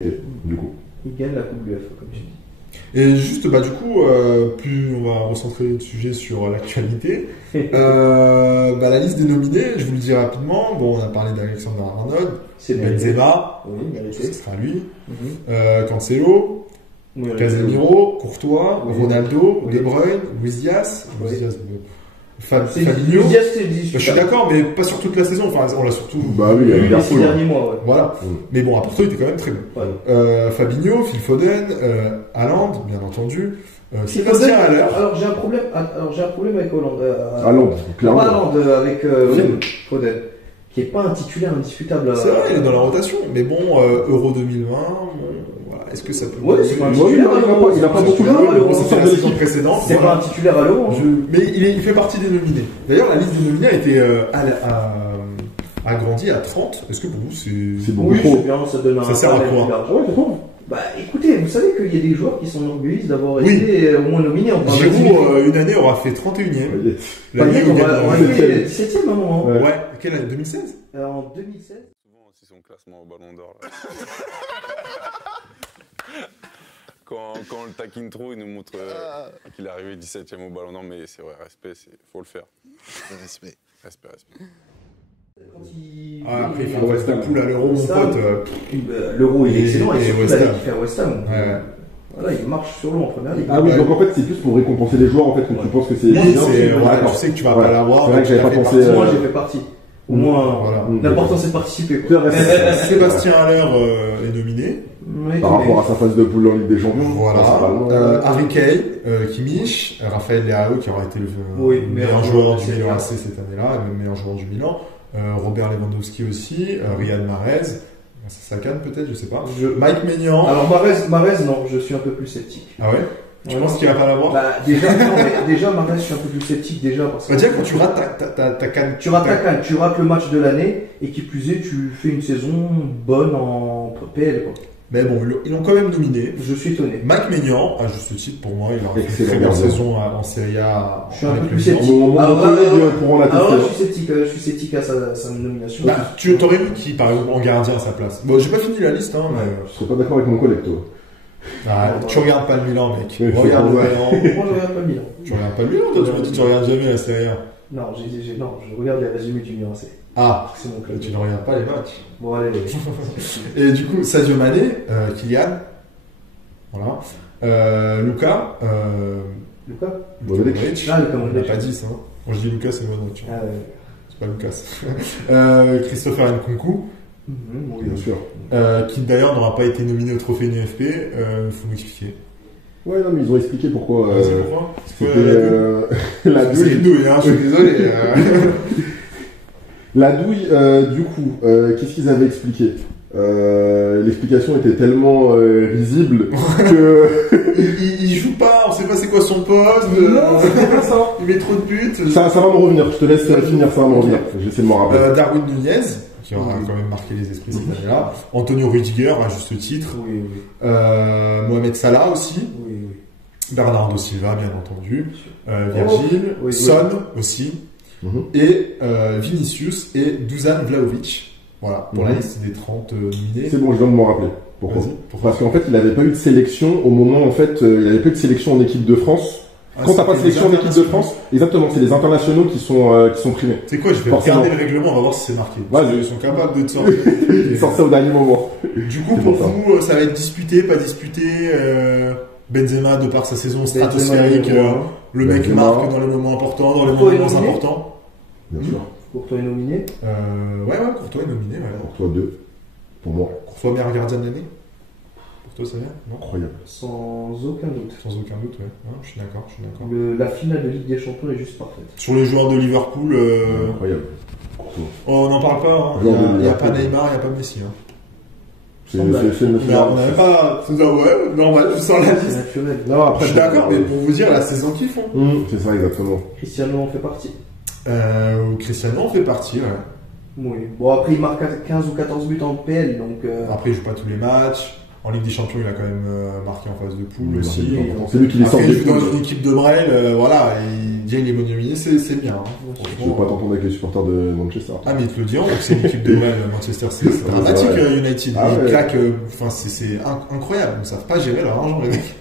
Du coup. Il gagne la Coupe UEFA, comme tu dis. Et juste, du coup, plus on va recentrer le sujet sur l'actualité. La liste des nominés, je vous le dis rapidement. Bon, on a parlé d'Alexander Arnold, Benzema, ce sera lui, Cancelo, Casemiro, Courtois, Ronaldo, De Bruyne, Luis Diaz, Fabinho. Je suis d'accord, mais pas sur toute la saison. Enfin, on l'a surtout. Les 6 derniers mois, ouais. Voilà. Mais bon, à Porto, il était quand même très bon. Ouais. Fabinho, Phil Foden, Haaland, bien entendu. Sébastien Haller. Alors j'ai un problème avec Hollande. Haaland, clairement. Haaland avec Foden, qui est pas un titulaire indiscutable. C'est vrai, il est dans la rotation. Mais bon, Euro 2020. Voilà. Est-ce que ça peut. Ouais, c'est pas un titulaire. Il n'a pas beaucoup joué à l'Euro. C'était la saison précédente. C'est pas un titulaire à l'Euro. Mais il fait partie des nominés. D'ailleurs, la liste des nominés a été agrandie à 30. Est-ce que pour vous c'est beaucoup trop? Oui, c'est bien, ça donne un. Ça sert à quoi? Ouais, c'est bon. Écoutez, vous savez qu'il y a des joueurs qui sont orgueilleux d'avoir été au moins nominés. Giroud, une année, aura fait 31ème. L'année, on a fait 17ème à un moment. Ouais. Quelle année? 2016? En 2016. Souvent aussi son classement au Ballon d'Or. Quand on le taquine trop, il nous montre qu'il est arrivé 17ème au Ballon d'Or, mais c'est vrai, respect, faut le faire. Respect. Après, il fait West Ham à l'Euro, mon pote. L'Euro, il est excellent, et surtout l'année qu'il fait à West Ham. Voilà, il marche sur l'eau en première ligue. Ah oui, donc en fait, c'est plus pour récompenser les joueurs, en fait, que tu penses que c'est bien. Tu sais que tu vas pas l'avoir. C'est vrai que j'avais pas pensé. Moi, j'ai fait partie. Au moins, l'important c'est de participer. Sébastien Haller est nominé. Par rapport à sa phase de poule en Ligue des Champions. Voilà. Harry Kane, Kimmich, Raphaël Leao qui aura été le meilleur joueur du Milan AC cette année-là, et même meilleur joueur du Milan. Robert Lewandowski aussi, Riyad Mahrez, c'est sa canne peut-être, je sais pas. Mike Maignan. Alors Mahrez, non, je suis un peu plus sceptique. Ah ouais? Tu penses qu'il va pas l'avoir? Déjà Mahrez, je suis un peu plus sceptique déjà parce que. Dire quand tu rates ta canne. Tu rates ta canne, tu rates le match de l'année et qui plus est, tu fais une saison bonne en PL quoi. Mais bon, ils l'ont quand même nominé. Je suis étonné. Mike Maignan, à juste titre pour moi, il a fait une très bonne saison en Serie A. Je suis un peu plus sceptique. Je suis sceptique à sa nomination. Tu aurais vu qui, par exemple, en gardien à sa place? Bon, j'ai pas fini la liste, hein, mais. Je serais pas d'accord avec mon collègue, toi. Tu regardes pas le Milan, mec. Regarde le Milan. Moi, je regarde pas le Milan. Tu regardes pas le Milan, toi, tu m'as dit que tu regardes jamais la Serie A. Non, je regarde les résumés du Milan AC. Ah, c'est mon club. Tu ne regardes pas les matchs. Bon, allez. Et du coup, Sadio Mané, Kylian, voilà. Luka, Modric. On n'a pas dit ça. Moi, je dis Lucas, c'est Modric. Ah ouais. C'est pas Lucas. Christopher Nkunku. Bien sûr. Qui d'ailleurs n'aura pas été nominé au trophée NFP. Faut m'expliquer. Ouais, non, mais ils ont expliqué pourquoi. C'est pourquoi? C'était la douille. C'est une douille, hein, je suis désolé. La douille, du coup, qu'est-ce qu'ils avaient expliqué? L'explication était tellement risible que. il joue pas, on sait pas c'est quoi son poste. Non, c'est pas ça. Il met trop de buts. Ça va me revenir, je te laisse finir, ça va me revenir. J'essaie de m'en rappeler. Darwin Nunez, qui aura quand même marqué les esprits cette année-là. Antonio Rudiger, à juste titre. Mohamed Salah aussi. Bernardo Silva, bien entendu. Virgil. Son aussi. Et Vinicius et Dusan Vlahovic. Voilà, pour la liste des 30 nominés. C'est bon, je viens de m'en rappeler. Pourquoi? Parce qu'en fait, il n'avait pas eu de sélection au moment, il n'avait pas eu de sélection en équipe de France. Quand t'as pas de sélection en équipe de France, exactement, c'est les internationaux qui sont primés. C'est quoi, je vais regarder le règlement, on va voir si c'est marqué. Ils sont capables de te sortir. Ils sortent ça au dernier moment. Du coup, pour vous, ça va être disputé, pas disputé. Benzema, de par sa saison stratosphérique, le mec marque dans les moments importants, dans les moments importants. Bien sûr. Courtois est nominé. Courtois est nominé. Courtois 2, pour moi. Courtois meilleur gardien de l'année. Pour toi, c'est bien? Incroyable. Sans aucun doute. Sans aucun doute, ouais. Je suis d'accord. La finale de Ligue des Champions est juste parfaite. Sur les joueurs de Liverpool, incroyable. Courtois. On n'en parle pas. Il n'y a pas Neymar, il n'y a pas Messi. C'est une on n'avait pas. Ouais, normal, je sens la liste. C'est naturel. Non, après, je suis d'accord, mais pour vous dire la saison qu'ils font. C'est ça, exactement. Cristiano en fait partie. Cristiano en fait partie, ouais. Oui. Bon, après, il marque 15 ou 14 buts en PL, donc. Après, il joue pas tous les matchs. En Ligue des Champions, il a quand même marqué en phase de poule aussi. C'est lui qui les sort Après, des il joue poules. dans une équipe de Brel, voilà, et déjà il est nominé, c'est bien. Je ne veux pas t'entendre avec les supporters de Manchester. Ah, mais ils te le diront, c'est une équipe de Brel, Manchester, c'est dramatique, United. Ils claquent, enfin, c'est incroyable. Ils ne savent pas gérer leur argent, les mecs.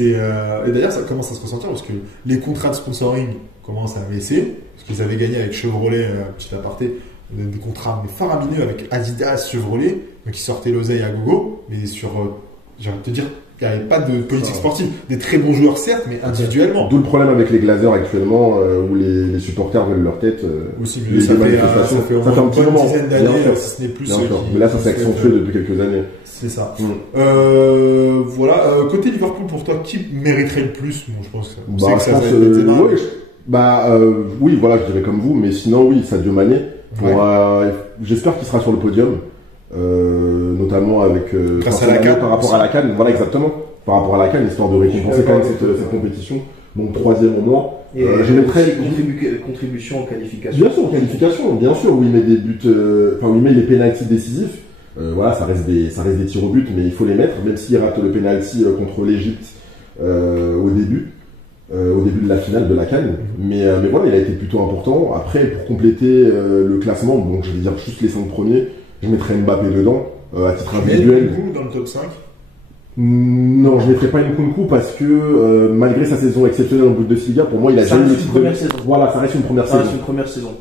Et d'ailleurs, ça commence à se ressentir parce que les contrats de sponsoring commencent à baisser, parce qu'ils avaient gagné avec Chevrolet, petit aparté, des contrats faramineux avec Adidas, Chevrolet, donc ils sortaient l'oseille à gogo, mais j'ai envie de te dire, il n'y avait pas de politique sportive. Des très bons joueurs, certes, mais individuellement. D'où le problème avec les Glazers actuellement, où les supporters veulent leur tête. Aussi, mais ça fait au moins une bonne dizaine d'années, si ce n'est plus. Mais là, ça s'est accentué depuis quelques années. C'est ça. Voilà. Côté Liverpool, pour toi, qui mériterait le plus? Bon, je pense que ça va être Benzema. Oui, voilà, je dirais comme vous, mais sinon, oui, Sadio Mané. J'espère qu'il sera sur le podium. Notamment avec grâce à la CAN, par rapport à la CAN, voilà exactement, par rapport à la CAN, histoire de récompenser quand même cette compétition. Donc troisième au moins. Je mettrais contribution en qualification. Bien sûr, en qualification, bien sûr, où il met des buts, où il met les pénaltys décisifs. Voilà, ça reste des tirs au but, mais il faut les mettre, même s'il rate le pénalty contre l'Égypte au début de la finale de la CAN. Mais voilà, il a été plutôt important. Après, pour compléter le classement, donc je vais dire juste les 5 premiers. Je mettrais Mbappé dedans, à titre individuel. Nkunku dans le top 5? Non, je mettrais pas Nkunku parce que malgré sa saison exceptionnelle en Bundesliga, pour moi, il a jamais une première saison. Voilà, ça reste une première saison.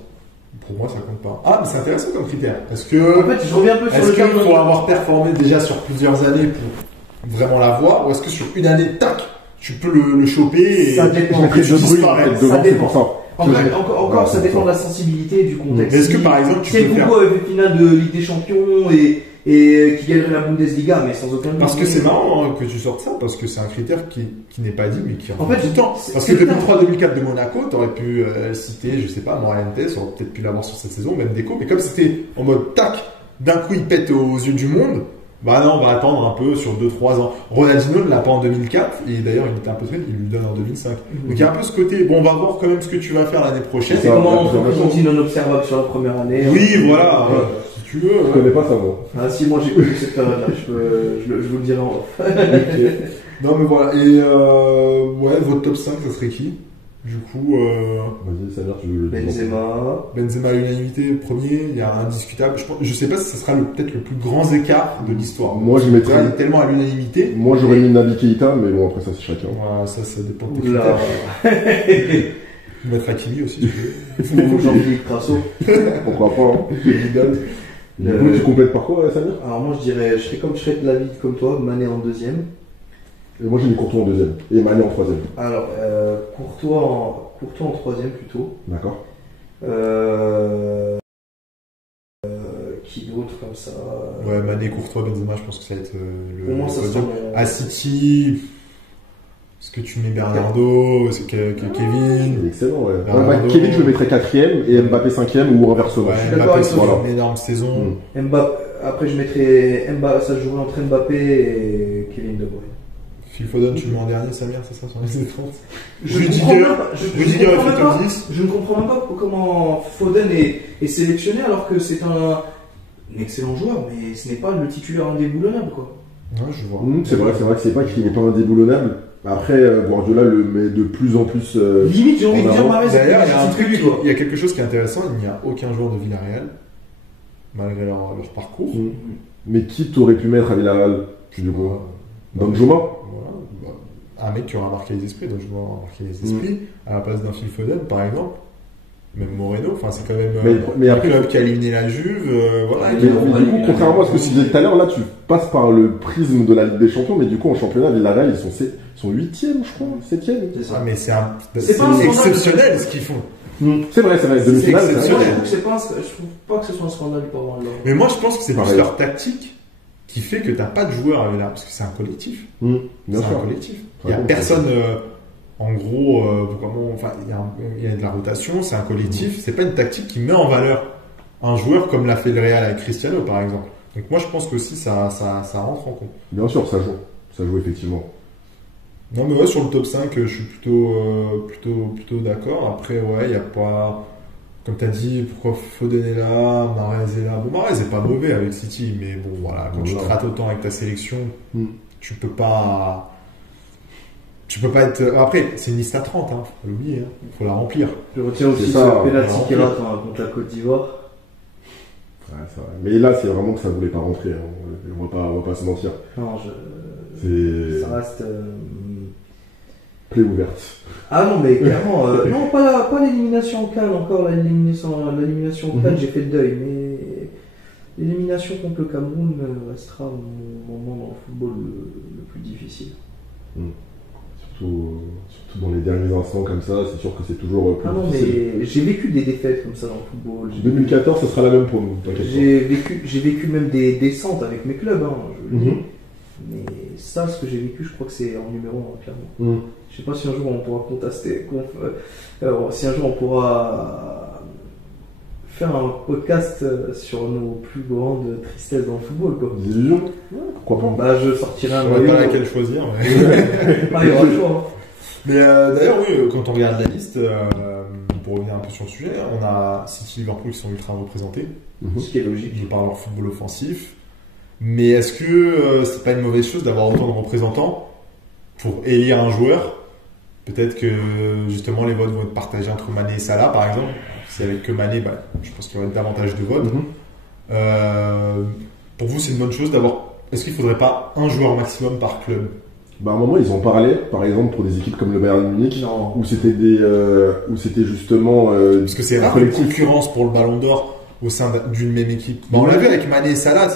Pour moi, ça compte pas. Ah, mais c'est intéressant comme critère. Parce que. En fait, je reviens un peu sur est-ce qu'il faut avoir performé déjà sur plusieurs années pour vraiment l'avoir, ou est-ce que sur une année, tac, tu peux le choper et ça dépend. Ça dépend. Encore, ça dépend de la sensibilité et du contexte. Est-ce que par exemple, tu peux faire. Nkunku avait fait finale de Ligue des Champions et qui gagnerait la Bundesliga, mais sans aucun doute. Parce que c'est marrant que tu sortes ça, parce que c'est un critère qui n'est pas dit, mais qui en fait tout le temps. Parce que 2003-2004 de Monaco, t'aurais pu citer, je sais pas, Morientes, on aurait peut-être pu l'avoir sur cette saison, même Deco, mais comme c'était en mode tac, d'un coup il pète aux yeux du monde, bah non, on va attendre un peu sur 2-3 ans. Ronaldinho ne l'a pas en 2004, et d'ailleurs il était un peu triste, il lui donne en 2005. Donc il y a un peu ce côté, bon, on va voir quand même ce que tu vas faire l'année prochaine. C'est comment on continue non observable sur la première année. Oui, voilà. Si tu veux. Je connais pas ça, moi. Ah, si, moi j'ai connu cette période-là, je vous le dirai en off. Non, mais voilà. Et ouais, votre top 5, ça serait qui? Du coup, vas-y, Samir, tu veux Benzema à l'unanimité, premier, il y a indiscutable. Je sais pas si ça sera peut-être le plus grand écart de l'histoire. Moi, je mettrais. Il est tellement à l'unanimité. Moi, j'aurais mis Naby Keïta, mais bon, après, ça, c'est chacun. Voilà, ça dépend de tes critères. Mettre Hakimi aussi, si tu veux. Jean-Philippe Crasso. Pourquoi pas, hein. Du coup, tu complètes par quoi, Samir? Alors, moi, je serais de l'avis comme toi, Mané en deuxième. Et moi j'ai mis Courtois en deuxième et Mané en troisième. Alors, Courtois en troisième plutôt. D'accord. Qui d'autre comme ça? Ouais, Mané, Courtois, Benzema, je pense que ça va être le. Au moins, ça sera à City, est-ce que tu mets Bernardo, est-ce que Kevin? C'est excellent, ouais. Kevin, je le mettrais quatrième et Mbappé cinquième ou inversement. Ouais, Mbappé, c'est une énorme saison. Mbappé, après, je mettrais ça jouerait entre Mbappé et Kevin De Bruyne. Phil Foden, tu le mets en dernier, Samir, c'est ça, sur les 30. Je ne comprends même pas comment Foden est sélectionné alors que c'est un excellent joueur, mais ce n'est pas le titulaire indéboulonnable, quoi. Ouais, je vois. C'est vrai que c'est pas qu'il n'est pas indéboulonnable. Après, Guardiola le met de plus en plus. Limite, j'ai envie de dire Mahrez. D'ailleurs, il y a quelque chose qui est intéressant, il n'y a aucun joueur de Villarreal, malgré leur parcours. Mais qui t'aurais pu mettre à Villarreal, du coup? Danjuma? Un mec qui aura marqué les esprits, donc je vois marquer les esprits, à la place d'un Phil Foden par exemple, même Moreno, enfin c'est quand même mais un après, club qui a éliminé la Juve, voilà. Mais du coup, contrairement à ce que tu disais tout à l'heure, là tu passes par le prisme de la Ligue des Champions, mais du coup en championnat, Villarreal ils sont 8e, je crois, 7e. Ah, mais c'est exceptionnel ce qu'ils font. C'est vrai, demi-finale. Je trouve pas que ce soit un scandale pour moi. Mais moi je pense que c'est plus leur tactique qui fait que t'as pas de joueurs avec là, parce que c'est un collectif. Bien sûr. Un collectif. Il y a personne, en gros, il y a de la rotation, c'est un collectif. C'est pas une tactique qui met en valeur un joueur comme l'a fait le Real avec Cristiano, par exemple. Donc moi, je pense que aussi ça rentre en compte. Bien sûr, ça joue effectivement. Non, mais ouais, sur le top 5, je suis plutôt d'accord. Après, ouais, il y a pas. Comme tu as dit, pourquoi Foden est là, Mahrez est là. Bon, Mahrez est pas mauvais avec City, mais bon, voilà, quand tu te rates autant avec ta sélection, tu peux pas être. Après, c'est une liste à 30, faut pas l'oublier, faut la remplir. Je retiens aussi ce penalty qu'il rate contre la Côte d'Ivoire. Ouais, c'est vrai. Mais là, c'est vraiment que ça voulait pas rentrer. On va pas se mentir. Non, ça reste. Plaie ouverte. Ah non, mais clairement, non, pas l'élimination en CAN, encore l'élimination en CAN, j'ai fait le deuil, mais l'élimination contre le Cameroun restera mon moment dans le football le plus difficile. Surtout dans les derniers instants comme ça, c'est sûr que c'est toujours plus difficile. Mais j'ai vécu des défaites comme ça dans le football. 2014, ce sera la même pour nous, t'inquiète pas. J'ai vécu même des descentes avec mes clubs, je le dis. Mais ça, ce que j'ai vécu, je crois que c'est en numéro 1, clairement. Je sais pas si un jour on pourra contester, si un jour on pourra faire un podcast sur nos plus grandes tristesses dans le football, quoi. Des illusions ? Pourquoi pas ? Bah, je sortirai un maillot. Je ne pas laquelle choisir. Mais... il y aura le choix. Mais d'ailleurs, oui, quand on regarde la liste, pour revenir un peu sur le sujet, on a City, Liverpool qui sont ultra représentés. Ce qui est logique. De par leur football offensif. Mais est-ce que c'est pas une mauvaise chose d'avoir autant de représentants pour élire un joueur ? Peut-être que justement les votes vont être partagés entre Mané et Salah, par exemple. Si avec que Mané, je pense qu'il y aurait davantage de votes. Pour vous, c'est une bonne chose d'avoir. Est-ce qu'il ne faudrait pas un joueur maximum par club ? À un moment, ils en parlaient, par exemple, pour des équipes comme le Bayern Munich, où c'était justement. Parce que c'est rare une concurrence pour le Ballon d'Or au sein d'une même équipe. On l'a vu avec Mané et Salah,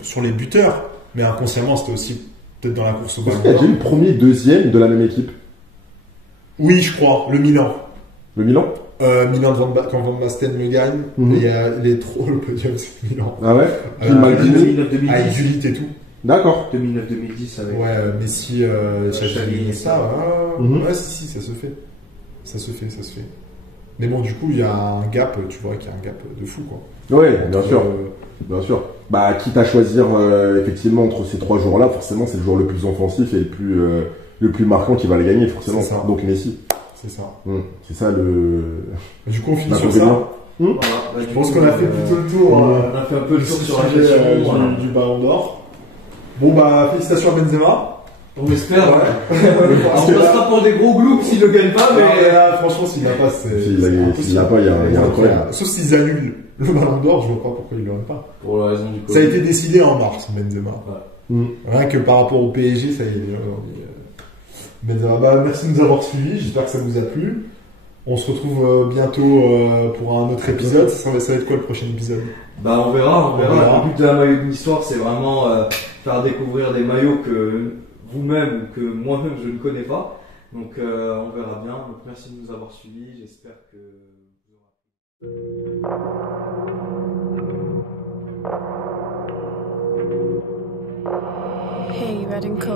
sur les buteurs, mais inconsciemment, c'était aussi peut-être dans la course au Ballon d'Or. Il y a déjà eu premier, deuxième de la même équipe. Oui, je crois, le Milan. Le Milan Milan, quand Van Basten le gagne, il est trop le podium, c'est Milan. Ah ouais 2009-2010. Avec Gullit et tout. D'accord. 2009-2010 avec. Ouais, Messi, Xavi, ça. Ouais, si, ça se fait. Ça se fait. Mais bon, du coup, il y a un gap, tu vois qu'il y a un gap de fou, quoi. Ouais, bien sûr. Bien sûr. Quitte à choisir, effectivement, entre ces trois joueurs-là, forcément, c'est le joueur le plus offensif et le plus marquant qui va le gagner, forcément. C'est ça. Donc Messi. C'est ça. C'est ça le. Du coup, on finit sur ça. Voilà, je pense qu'on a fait plutôt le tour. On a fait un peu le tour sur la gestion du Ballon d'Or. Bon, félicitations à Benzema. On espère, ouais. On passera pour des gros gloops s'il ne gagne pas, mais. Franchement, s'il n'a pas, c'est. S'il n'a pas, il y a un problème. Sauf s'ils annulent le Ballon d'Or, je vois pas pourquoi ils l'auraient pas. Pour la raison du Covid. Ça a été décidé en mars, Benzema. Ouais. Rien que par rapport au PSG, ça y est, déjà aujourd'hui. Benzema, merci de nous avoir suivis, j'espère que ça vous a plu. On se retrouve bientôt pour un autre épisode. Ça va être quoi le prochain épisode ? On verra. Le but de la maillot de l'histoire, c'est vraiment faire découvrir des maillots que vous-même ou que moi-même je ne connais pas. Donc on verra bien. Donc merci de nous avoir suivis. J'espère que Hey, Red & Co.